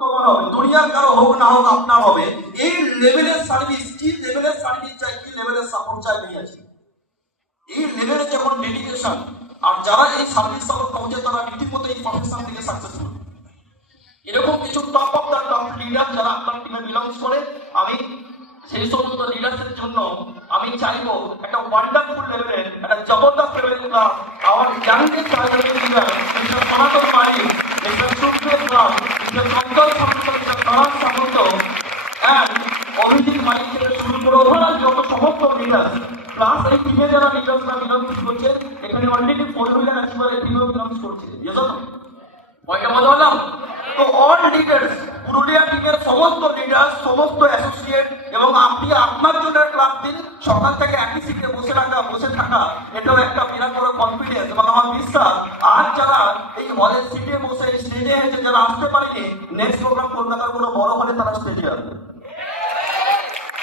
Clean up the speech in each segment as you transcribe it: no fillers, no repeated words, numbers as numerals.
তোমার হবে, দুনিয়ার কারো হোক না হোক আপনার হবে। এই লেভেলের সার্ভিস, কি লেভেলের সার্ভিস চাই, কি লেভেলের সাপোর্ট চাই নিয়েছি, এই লেভেলে যখন ডেডিকেশন। আর যারা এই সার্ভিস তখন পৌঁছে তারা রীতিমতো এই প্রফেশন থেকে সাকসেসফুল। এরকম কিছু top of the top leader যারা আপনার টিমে বিলংস করে, আমি সেই সমস্ত লিডারদের জন্য আমি চাইবো একটা ওয়ান্ডারফুল লেভেলের, একটা জবরদস্ত লেভেলের ক্লাস। আমার ইয়াংগেস্ট লিডার মিস্টার সনাতন Majhi, mister Supriyo Das, mister Sanjay Samanta, mister Naraj Samanta and Abhijit Malik থেকে শুরু করে ওভারঅল যত সমস্ত লিডার, প্লাস এই টিমে যারা লিডার্সরা বিলংস করছে, এখানে অলরেডি 4 হুইলার অ্যাচিভার টিমেও বিলংস করছে। কয়টা মজা হলাম? তো অল লিডার্স, পুরুলিয়া টিমের সমস্ত লিডার, সমস্ত অ্যাসোসিয়েট, এবং আপনি আপনার জন্য ক্লাব দিন সকাল থেকে একই সিটে বসে থাকা এটাও একটা বিরাট বড় কনফিডেন্স। এবং আমার বিশ্বাস আজ যারা এই হলের সিটে বসে স্টেজে এসে যারা আসতে পারেনি, নেক্সট প্রোগ্রাম কলকাতার কোনো বড় হলে তারা স্টেজে আসবে।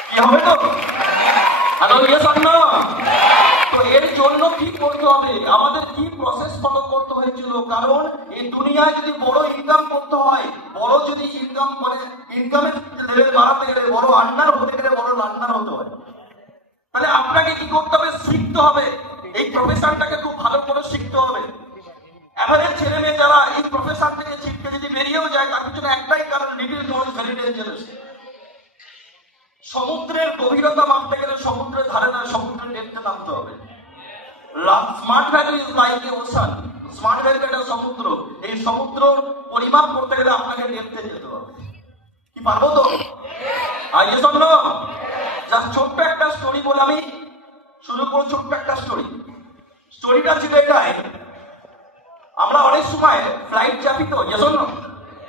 কি হবে তো? Hello, yes or no? তো এর জন্য কি করতে হবে, আমাদের কি প্রসেস ফলো করতে হয়েছিল? কারণ এই দুনিয়ায় যদি বড় ইনকাম করতে হয়, বড় যদি ইনকাম মানে ইনকামের লেভেল বাড়াতে গেলে, বড় আন্ডার হতে গেলে বড় রান্নার হতে হয়। তাহলে আপনাকে কি করতে হবে? শিখতে হবে, এই প্রফেশনটাকে খুব ভালো করে শিখতে হবে। এভারেজ ছেলে মেয়ে যারা এই প্রফেশন থেকে শিখতে যদি বেরিয়েও যায়, তার পিছনে একটাই কারণ, লিটিল নলেজ ভেরি ডেঞ্জারাস। সমুদ্রের গভীরতা মাপতে গেলে সমুদ্রের ধারে না, সমুদ্রের ডেপথে নামতে হবে। Smart value is like a ocean. Smart value একটা সমুদ্র, এই সমুদ্র পরিমাপ করতে গেলে আপনাকে ডেপথে যেতে হবে। কি পারবো তো? আর ইয়েস অর নো? জাস্ট ছোট্ট একটা স্টোরি বলে আমি শুরু করব। ছোট্ট একটা স্টোরি। স্টোরিটা ছিল এটাই, আমরা অনেক সময় ফ্লাইট চাপি তো, ইয়েস অর নো?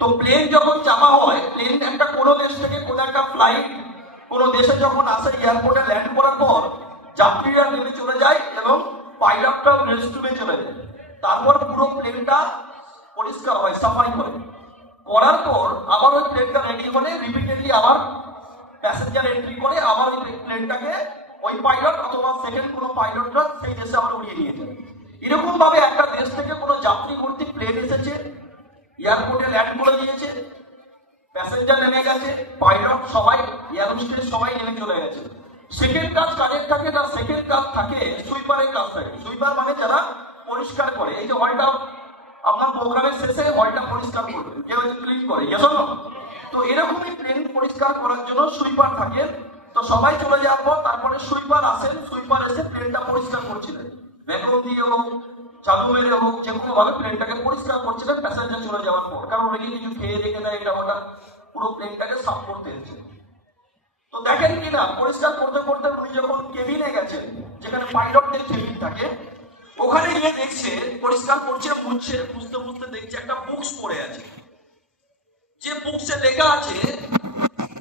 তো প্লেন যখন চাপা হয়, প্লেন একটা কোনো দেশ থেকে কোনো একটা ফ্লাইট কোনো দেশে যখন আসে, এয়ারপোর্টে ল্যান্ড করার পর যাত্রীরা নেমে চলে যায় এবং পাইলটটা রেস্টরুমে চলে যায়। তারপর পুরো প্লেনটা পরিষ্কার হয়, সাফাই করে, করার পর আবার ওই প্লেনটা রেডি হলে রিপিটেডলি আবার প্যাসেঞ্জার এন্ট্রি করে, আবার ওই প্লেনটাকে ওই পাইলট অথবা সেকেন্ড কোনো পাইলটরা সেই দেশে আবার উড়িয়ে নিয়ে যায়। এরকম ভাবে একটা দেশ থেকে কোনো যাত্রী ভর্তি প্লেন এসেছে, এয়ারপোর্টে ল্যান্ড করে দিয়েছে, প্যাসেঞ্জার নেমে গেছে, পাইলট সবাই, এয়ারহোস্টেস সবাই নেমে চলে গেছে। সেকেন্ড কাজ কাজের থাকে না, সেকেন্ড কাজ থাকে সুইপারের কাজ থাকে। সুইপার মানে যারা পরিষ্কার করে, এই যে হলটা আপনার প্রোগ্রামের শেষে হলটা পরিষ্কার করবে, কেউ ক্লিন করে, ইয়েস অর নো? তো এরকমই প্লেন পরিষ্কার করার জন্য সুইপার থাকেন। তো সবাই চলে যাওয়ার পর তারপরে সুইপার আসেন, সুইপার এসে প্লেনটা পরিষ্কার করছিলেন, ভ্যাকুয়াম দিয়ে হোক, চালু মেরে হোক, যে কোনো ভাবে প্লেনটাকে পরিষ্কার করছিলেন প্যাসেঞ্জার চলে যাওয়ার পর। কারণ ওনাকে কিছু খেয়ে রেখে দেয়, এটা ওটা, পুরো প্লেনটাকে সাফ করতে এসেছে। তো দেখেন কিনা পরিষ্কার করতে করতে উনি যখন কেবিনে গেছেন, যেখানে পাইলটদের কেবিন থাকে, ওখানে গিয়ে দেখছে পরিষ্কার করছে, মুছছে, বুঝতে বুঝতে দেখছে একটা বুকস পড়ে আছে। যে বুকসে লেখা আছে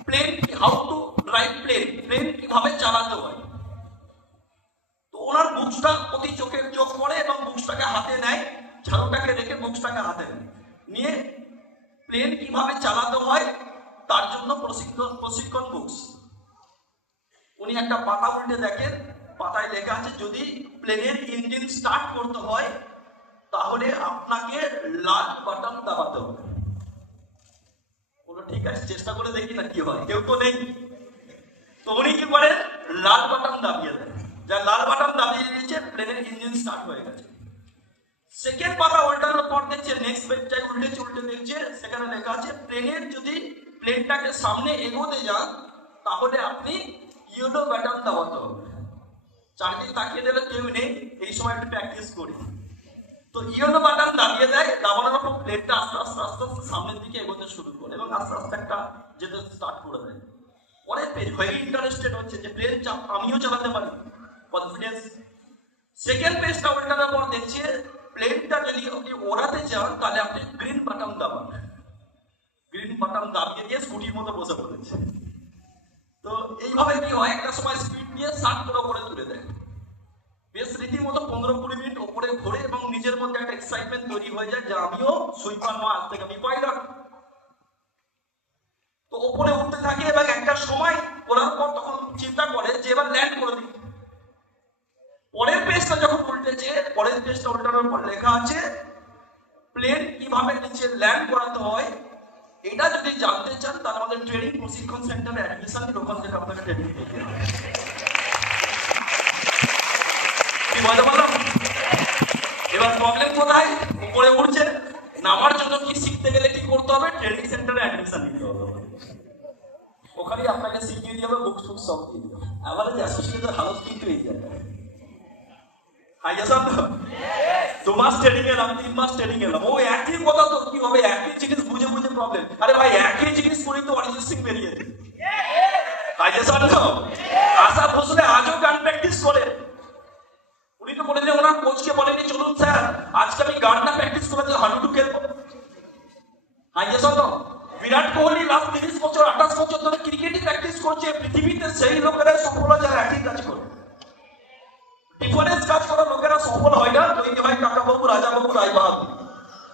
plane, how to drive plane, plane কিভাবে চালাতে হয়। তো ওনার বুকসটা প্রতি চোখের চোখ পড়ে এবং বুকসটাকে হাতে নেয়, ঝাড়ুটাকে রেখে বুকসটাকে হাতে নিয়ে প্লেন কিভাবে চালাতে হয় তার জন্য প্রশিক্ষণ বুকস। উনি একটা পাতা উল্টে দেখেন, পাতায় লেখা আছে যদি প্লেনের ইঞ্জিন স্টার্ট করতে হয় তাহলে আপনাকে লাল বাটন দাবাতে হবে। বলো ঠিক আছে, চেষ্টা করে দেখি না কি হয়, কেউ তো নেই। তো উনি কি করেন, লাল বাটন দাবিয়ে দেন। যা লাল বাটন দাবিয়ে দিয়েছে, প্লেনের ইঞ্জিন স্টার্ট হয়ে গেছে। সেকেন্ড পাতা উল্টানোর পর দেখছে, নেক্সট পেজটায় উল্টে দেখছে, সেখানে লেখা আছে প্লেনের যদি প্লেনটাকে সামনে এগোতে যান তাহলে আপনি ইয়েলো বাটন দাবাতে হবে। চারিদিকে তাকিয়ে দিলে কেউ নেই, এই সময় একটু প্র্যাকটিস করি। তো ইয়েলো বাটন দাবিয়ে দেয়, দাবানোর পর প্লেনটা আস্তে আস্তে আস্তে আস্তে সামনের দিকে এগোতে শুরু করে এবং আস্তে আস্তে একটা যেতে স্টার্ট করে দেয়। পরের পেজ হয়ে ইন্টারেস্টেড হচ্ছে যে প্লেন আমিও চালাতে পারি, কনফিডেন্স। সেকেন্ড পেজটা উল্টানোর পর দেখছে প্লেনটা যদি আপনি ওড়াতে চান তাহলে আপনি গ্রিন বাটন দাবান। গ্রিন বাটন দাবিয়ে দিয়ে স্কুটির মতো বসে পড়েছে। তো এইভাবে কি হয়, একটা সময় স্পিড দিয়ে 60 করে ওপরে তুলে দেয়। বেশ রীতিমতো 15-20 মিনিট ওপরে ঘোরে এবং নিজের মধ্যে একটা এক্সাইটমেন্ট তৈরি হয়ে যায় যে আমিও সুইপার নয়, আজ থেকে আমি পাইলট। তো ওপরে উঠতে থাকে এবং একটা সময় ওড়ার পর তখন চিন্তা করে যে এবার ল্যান্ড করে দিই। পরের পেজটা যখন উল্টেছে, পরের পেজটা উল্টানোর পর লেখা আছে প্লেন কিভাবে নিচে ল্যান্ড করাতে হয় এটা যদি জানতে চান তাহলে আমাদের ট্রেনিং প্রশিক্ষণ সেন্টারে অ্যাডমিশন নিন, ওখান থেকে আপনাকে ট্রেনিং পেতে হবে। কি বলতে পারলাম? এবার প্রবলেম কোথায়? উপরে উঠছে, নামার জন্য কি শিখতে গেলে কি করতে হবে? ট্রেনিং সেন্টারে অ্যাডমিশন নিতে হবে। ওখানে আপনাকে শিখিয়ে দিয়ে হবে, বুক ফুক সব দিয়ে দেবে। আমাদের অ্যাসোসিয়েটের হালত কিন্তু এই জায়গায়। হাই জাসান তো 2 মাস ট্রেনিং এলাম, 3 মাস ট্রেনিং এলাম, ও একই কথা তো কি হবে? একই জিনিস বুঝে বুঝে প্রবলেম। আরে ভাই একই জিনিস করেই তো অরিজিৎ সিং বেরিয়েছে। হাই জাসান তো আশা ভোসলে আজও গান প্র্যাকটিস করে। উনি তো বলেছিলেন ওনার কোচকে বলেনি চলুন স্যার আজকে আমি গানটা প্র্যাকটিস করে হাডুডু খেলবো। হাই জাসান তো বিরাট কোহলি লাস্ট 30 বছর 28 বছর ধরে ক্রিকেটই প্র্যাকটিস করছে। পৃথিবীতে সেই লোকেরা সফল হয় যারা একই কাজ করে। ডিফারেন্স কাজ করা লোকেরা সফল হয় না। তো এই যে ভাই কাকা বাবু, রাজা বাবু, রায় বাহাদুর,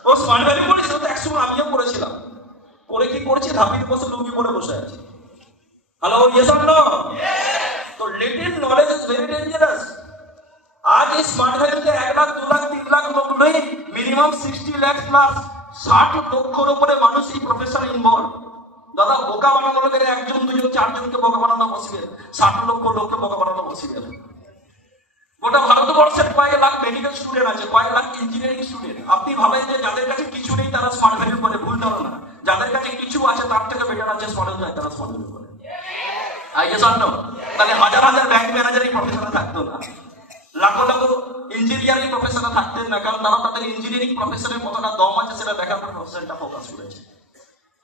ও স্মার্ট ভ্যালি করেছিল তো একসময় আমিও করেছিলাম। করে কি করছি? ধাপিতে বসে লুঙ্গি পরে বসে আছি। Hello, yes or no? তো little knowledge is very dangerous. आज इस स्मार्ट वैली में 1 लाख 2 लाख 3 लाख लोग नहीं, मिनिमम 60 लाख प्लस 60 লক্ষর উপরে মানুষ এই প্রফেশনে ইনভলভ। দাদা বোকা বানানো লোকের একজন দুজন চারজনকে বোকা বানানো বসিবে, 60 লক্ষ লোককে বোকা বানানো বসিবে। গোটা ভারতবর্ষের কয়েক লাখ মেডিকেল স্টুডেন্ট আছে, কয়েক লাখ ইঞ্জিনিয়ারিং স্টুডেন্ট। আপনি ভাবেন যে যাদের কাছে কিছু নেই তারা স্মার্ট ভ্যালি করে, ভুল ধারণা। যাদের কাছে কিছু আছে তার থেকে বেটার আছে স্মার্ট ভ্যালি, তারা স্মার্ট ভ্যালি করে। Is or no? তাহলে হাজার হাজার ব্যাংক ম্যানেজার এই প্রফেশনে থাকতো না, লাখো লাখো ইঞ্জিনিয়ারিং প্রফেশনে থাকতেন না, কারণ তারা তাদের ইঞ্জিনিয়ারিং প্রফেশনের কতটা দম আছে সেটা দেখার পর প্রফেশনটা ফোকাস করেছে।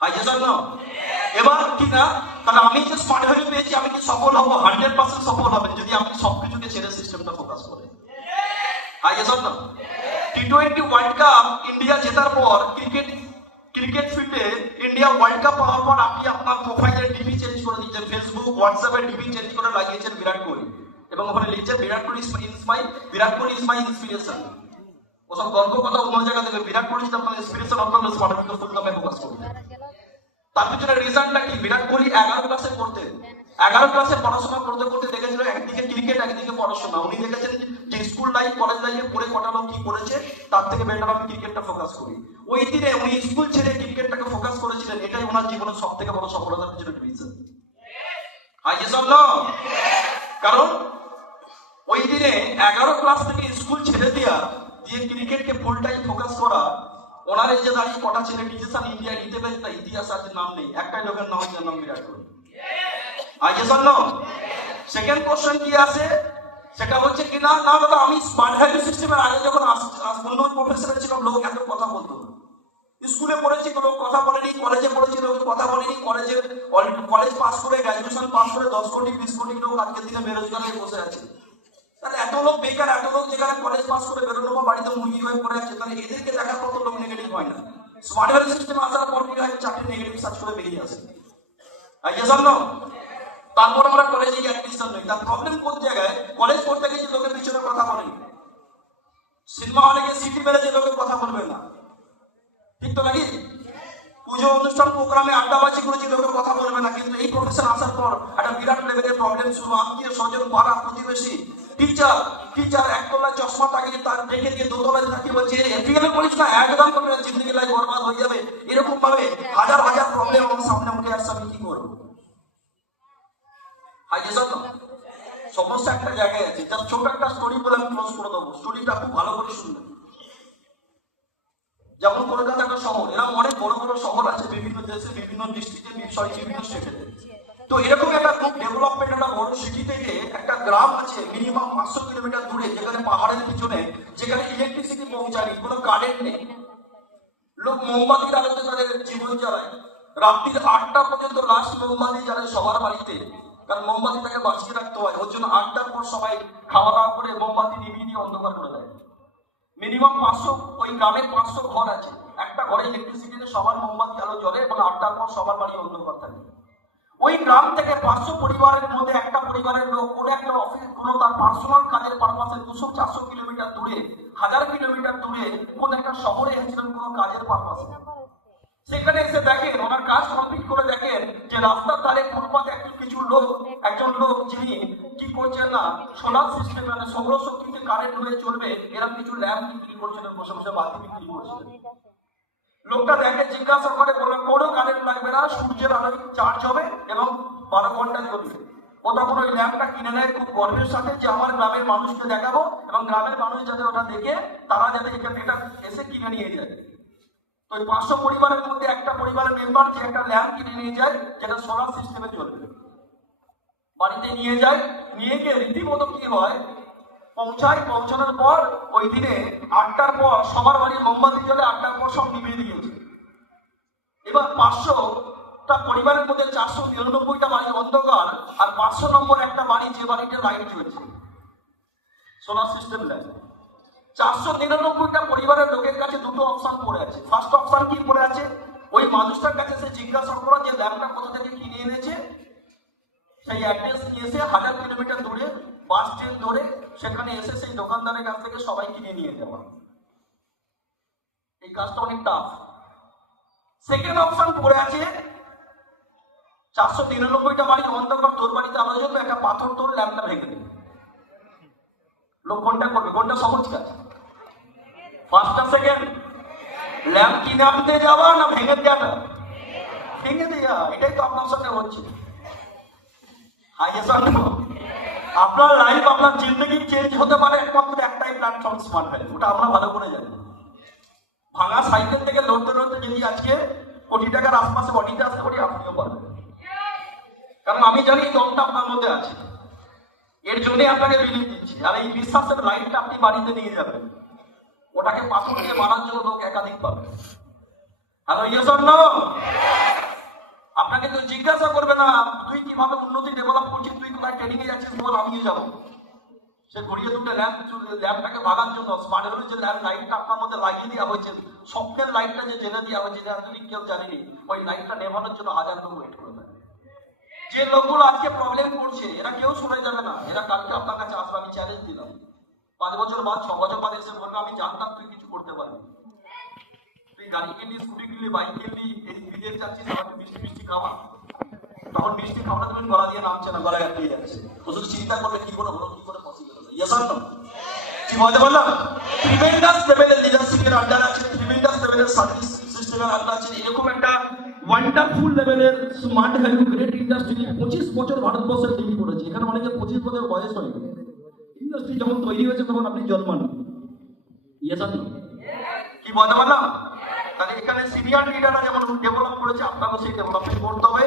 Is or no? এবার কি না, তাহলে আমি যে স্মার্ট ভ্যালি পেয়েছি আমি কি সফল হবো? 100% সফল হবেন যদি আপনি সবকিছুকে ছেড়ে সিস্টেমটা ফোকাস করেন। Is or no? টি20 ওয়ার্ল্ড কাপ ইন্ডিয়া জেতার পর ক্রিকেট ফিল্ডে ইন্ডিয়া ওয়ার্ল্ড কাপ পাওয়ার পর আপনি আপনার প্রোফাইলের ডিপি চেঞ্জ করে দিয়েছেন, ফেসবুক হোয়াটসঅ্যাপের ডিপি চেঞ্জ করে লাগিয়েছেন বিরাট কোহলি, এবং ওখানে লিখছেন Virat Kohli is my inspiration. ওসব গল্প কথা অন্য জায়গা থেকে, বিরাট কোহলি ইজ আপনার ইন্সপিরেশন, আপনার স্মার্ট ভ্যালি ফুল নামে ফোকাস করুন। তার পিছনে রিজনটা কি? বিরাট কোহলি 11 ক্লাসে পড়তেন, 11 ক্লাসে পড়াশোনা করতে করতে দেখেছিল একদিকে ক্রিকেট একদিকে পড়াশোনা। উনি দেখেছেন যে স্কুল লাইফ কলেজ লাইফে পড়ে কটা লোক কি করেছে, তার থেকে বেটার আমি ক্রিকেটটা ফোকাস করি। ওই দিনে উনি স্কুল ছেড়ে ক্রিকেটটাকে ফোকাস করেছিলেন, এটাই ওনার জীবনের সব থেকে বড় সফলতার পিছনে রিজন। Is or no? কারণ ওই দিনে 11 ক্লাস থেকে স্কুল ছেড়ে দিয়ে ক্রিকেটকে ফুল টাইম ফোকাস করা, ওনার এই যে দাঁড়িয়ে কটা ছেলে ডিসিশন ইন্ডিয়া নিতে পেরে তা ইতিহাস আছে নাম নেই, একটাই লোকের নাম, যার নাম Virat Kohli. Yes or no? Second question কি আছে সেটা হচ্ছে কি না, না দাদা আমি স্মার্ট ভ্যালি সিস্টেমের আগে যখন অন্য প্রফেসরে ছিলাম লোক এত কথা বলতো না। স্কুলে পড়েছি লোক কথা বলেনি, কলেজে পড়েছি লোক কথা বলেনি, কলেজ পাস করে গ্রাজুয়েশন পাস করে 10 কোটি 20 কোটি লোক আজকের দিনে বেরোজগার হয়ে বসে আছে। তাহলে এত লোক বেকার, এত লোক যেখানে কলেজ পাস করে বেরোনো বা বাড়িতে মুরগি হয়ে পড়ে আছে, তাহলে এদেরকে দেখার পর তো লোক নেগেটিভ হয় না। স্মার্ট ভ্যালি সিস্টেমে আসার পর কি হয়? 4টি নেগেটিভ সার্চ করে বেরিয়ে আসে। Is or no? তারপর আমরা কলেজে অ্যাডমিশন নেই। তার প্রবলেম কোন জায়গায়? কলেজ পড়তে গেছি লোকের পিছনে কথা বলেনি, সিনেমা হলে গিয়ে সিটি মেরেছে লোকের কথা বলবে না, ঠিক তো নাকি? পুজো অনুষ্ঠান প্রোগ্রামে আড্ডাবাজি করেছি লোকের কথা বলবে না। কিন্তু এই প্রফেশন আসার পর একটা বিরাট লেভেলের প্রবলেম শুরু। আত্মীয় স্বজন পাড়া প্রতিবেশী টিচার একতলায় চশমা তাকিয়ে তার দেখে দিয়ে দোতলায় তাকিয়ে বলছে এফিএল করিস না, একদম করবে না, জিন্দগি লাইফ বরবাদ হয়ে যাবে। এরকম ভাবে হাজার হাজার প্রবলেম আমার সামনে উঠে আসছে, আমি কি করবো? সমস্যা একটা জায়গায় আছে, যার ছোট একটা স্টোরি বলে আমি ক্লোজ করে দেবো। স্টোরিটা খুব ভালো করে শুনবেন। যেমন কলকাতা একটা শহর, এরকম অনেক বড় বড় শহর আছে বিভিন্ন দেশে, বিভিন্ন ডিস্ট্রিক্টে, বিভিন্ন স্টেটে। তো এরকম একটা খুব ডেভেলপমেন্ট একটা বড় সিটি থেকে একটা গ্রাম আছে মিনিমাম 500 কিলোমিটার দূরে, যেখানে পাহাড়ের পিছনে, যেখানে ইলেকট্রিসিটি পৌঁছায়নি, কোনো কারেন্ট নেই। লোক মোমবাতির আলোতে তাদের জীবন চালায়। রাত্রির 8টা পর্যন্ত লাস্ট মোমবাতি জ্বালায় সবার বাড়িতে, কারণ মোমবাতিটাকে বাঁচিয়ে রাখতে হয়। ওর জন্য 8টার পর সবাই খাওয়া দাওয়া করে মোমবাতি নিভিয়ে দিয়ে অন্ধকার করে দেয়। মিনিমাম 500, ওই গ্রামে 500 ঘর আছে, একটা ঘরে ইলেকট্রিসিটিতে সবার মোমবাতি আলো জ্বলে এবং 8টার পর সবার বাড়ি অন্ধকার থাকে। ওই গ্রাম থেকে 500 পরিবারের মধ্যে একটা পরিবারের লোক কোনো একটা অফিস, কোনো তার পার্সোনাল কাজের পারপাসে 200-400 কিলোমিটার দূরে, 1000 কিলোমিটার দূরে কোন একটা শহরে এসেছিলেন কোনো কাজের পারপাসে। সেখানে এসে দেখেন, ওনার কাজ কমপ্লিট করে দেখেন যে রাস্তার ধারে ফুটপাতে একজন লোক যিনি কি করছেন না, সোলার সিস্টেম মানে সৌরশক্তিতে কারেন্ট হয়ে চলবে এরকম কিছু ল্যাম্প বিক্রি করছিলেন, বসে বসে বাতি বিক্রি করছিলেন। লোকটা দেখে, জিজ্ঞাসা করে, বলে কোনো কারেন্ট লাগবে না, সূর্যের আলোয় চার্জ হবে এবং 12 ঘন্টা চলবে। ও তখন ওই ল্যাম্পটা কিনে নেয় খুব গর্বের সাথে, যে আমার গ্রামের মানুষকে দেখাবো এবং গ্রামের মানুষ যাতে ওটা দেখে তারা যাতে এটা এসে কিনে নিয়ে যায়। তো ওই 500 পরিবারের মধ্যে একটা পরিবারের মেম্বার যে একটা ল্যাম্প কিনে নিয়ে যায়, যেটা সোলার সিস্টেমে চলবে, বাড়িতে নিয়ে যায়। নিয়ে গিয়ে রীতিমতো কি হয়, পৌঁছানোর পর ওই দিনে 8টার পর সবার বাড়ি মোমবাতি জ্বলে, 8টার পর সব নিভিয়ে দিয়েছে। এবার 500টা পরিবারের মধ্যে 499টা বাড়ি অন্ধকার, আর 500 নম্বর একটা বাড়ি, যে বাড়িতে লাইট জ্বলছে, সোলার সিস্টেম লাইট। 499টা পরিবারের লোকের কাছে দুটো অপশন পড়ে আছে। ফার্স্ট অপশন কি পড়ে আছে, ওই মানুষটার কাছে সে জিজ্ঞাসা করা যে ল্যাম্পটা কোথা থেকে কিনে এনেছে, সেই অ্যাড্রেস নিয়ে এসে 1000 কিলোমিটার দূরে বাস ট্রেন ধরে সেখানে এসে সেই দোকানদারের কাছ থেকে সবাই কিনে নিয়ে যাওয়া। এই কাজটা অনেক টাফ। সেকেন্ড অপশন পড়ে আছে, 499টা বাড়ি অন্ধকার, তোর বাড়িতে আলো জ্বলবে, একটা পাথর তোর ল্যাম্পটা ভেঙে দেবে। লোক কোনটা করবে? কোনটা সহজ কাজ? ফার্স্ট আর সেকেন্ড? ল্যাম্প কিনে আনতে যাওয়া না ভেঙে দেওয়াটা? ভেঙে দেওয়া। এটাই তো আপনার সাথে হচ্ছে। আপনার লাইফ, আপনার জিন্দগি চেঞ্জ হতে পারে একমাত্র একটাই প্ল্যাটফর্ম, স্মার্ট ভ্যালি। ওটা আমরা ভালো করে জানি। ভাঙা সাইকেল থেকে লড়তে লড়তে যদি আজকে কোটি টাকার আশপাশে অডিটে আসতে পারি, আপনিও পারবেন। কারণ আমি জানি এই দমটা আপনার মধ্যে আছে, এর জন্যই আপনাকে রিলিফ দিচ্ছি। আর এই বিশ্বাসের লাইটটা আপনি বাড়িতে নিয়ে যাবেন, ওটাকে পাথর দিয়ে মারার জন্য লোক একাধিক পাবে। Hello, yes or no? আপনাকে কেউ জিজ্ঞাসা করবে না তুই কিভাবে উন্নতি ডেভেলপ করছিস, তুই কোথায় ট্রেনিং এ যাচ্ছিস, বল আমিও যাবো। সে ঘুরিয়ে দুটো ল্যাম্পটাকে ভাগার জন্য স্মার্ট ভ্যালির যে লাইটটা আপনার মধ্যে লাগিয়ে দেওয়া হয়েছে, স্বপ্নের লাইটটা যে জেনে দেওয়া হয়েছে, যেটা যদি কেউ জানেনি, ওই লাইটটা নেভানোর জন্য 1000 লোক ওয়েট করে থাকে। যে লোকগুলো আজকে প্রবলেম করছে, এরা কেউ শুনে যাবে না। এরা কালকে আপনার কাছে আসবে, আমি চ্যালেঞ্জ দিলাম। 5 বছর বাদ, 6 বছর বাদ এসে বলবে আমি জানতাম তুই কিছু করতে পারবি। তুই গাড়ি কিনলি, স্কুটি কিনলি, বাইক কিনলি, এই বিদেশ যাচ্ছিস, আমাকে মিষ্টি মিষ্টি খাওয়া। তখন মিষ্টি খাওয়াটা তুমি গলা দিয়ে নামছে না, গলায় আটকে যাচ্ছে। ও শুধু চিন্তা করবে কি করে হলো, কি করে পসিবল হলো। Yes or no? কি বলতে বললাম? ট্রিমেন্ডাস লেভেলের লিডারশিপের আন্ডার আছে, ট্রিমেন্ডাস লেভেলের সার্ভিস সিস্টেমের আন্ডার আছে। এরকম একটা ওয়ান্ডারফুল লেভেলের স্মার্ট ভ্যালু গ্রেট ইন্ডাস্ট্রি 25 বছর ভারতবর্ষে তৈরি করেছে। এখানে অনেকে 25 বছর বয়স হয়নি। ইন্ডাস্ট্রি যখন তৈরি হয়েছে তখন আপনি জন্মান। Yes or no? কি বলতে পারলাম? তাহলে এখানে সিনিয়র লিডাররা যেমন ডেভেলপ করেছে, আপনাকেও সেই ডেভেলপমেন্ট করতে হবে।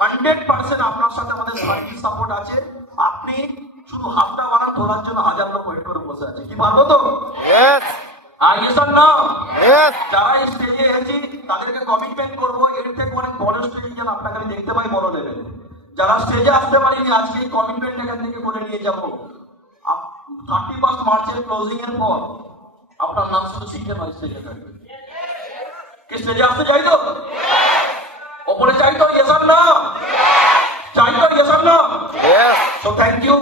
100% আপনার সাথে আমাদের সার্ভিস সাপোর্ট আছে। আপনি শুধু হাতটা বাড়ান, ধরার জন্য 1000 লোক ওয়েট করে বসে আছে। কি পারবো তো? যারা এই স্টেজে এসেছি তাদেরকে কমিটমেন্ট করবো, এর থেকে অনেক বড় স্টেজে যেন আপনাকে আমি দেখতে পাই, বড় লেভেলে। যারা স্টেজে আসতে পারিনি, আজকে এই কমিটমেন্ট এখান থেকে করে নিয়ে যাবো। 31 মার্চের ক্লোজিং এর পর আপনার নাম শুধু সিটে নয়, স্টেজে থাকবে। কি স্টেজে আসতে চাই তো? ওপরে চাই তো? Yes or no? চাই তো? Yes or no? So thank you.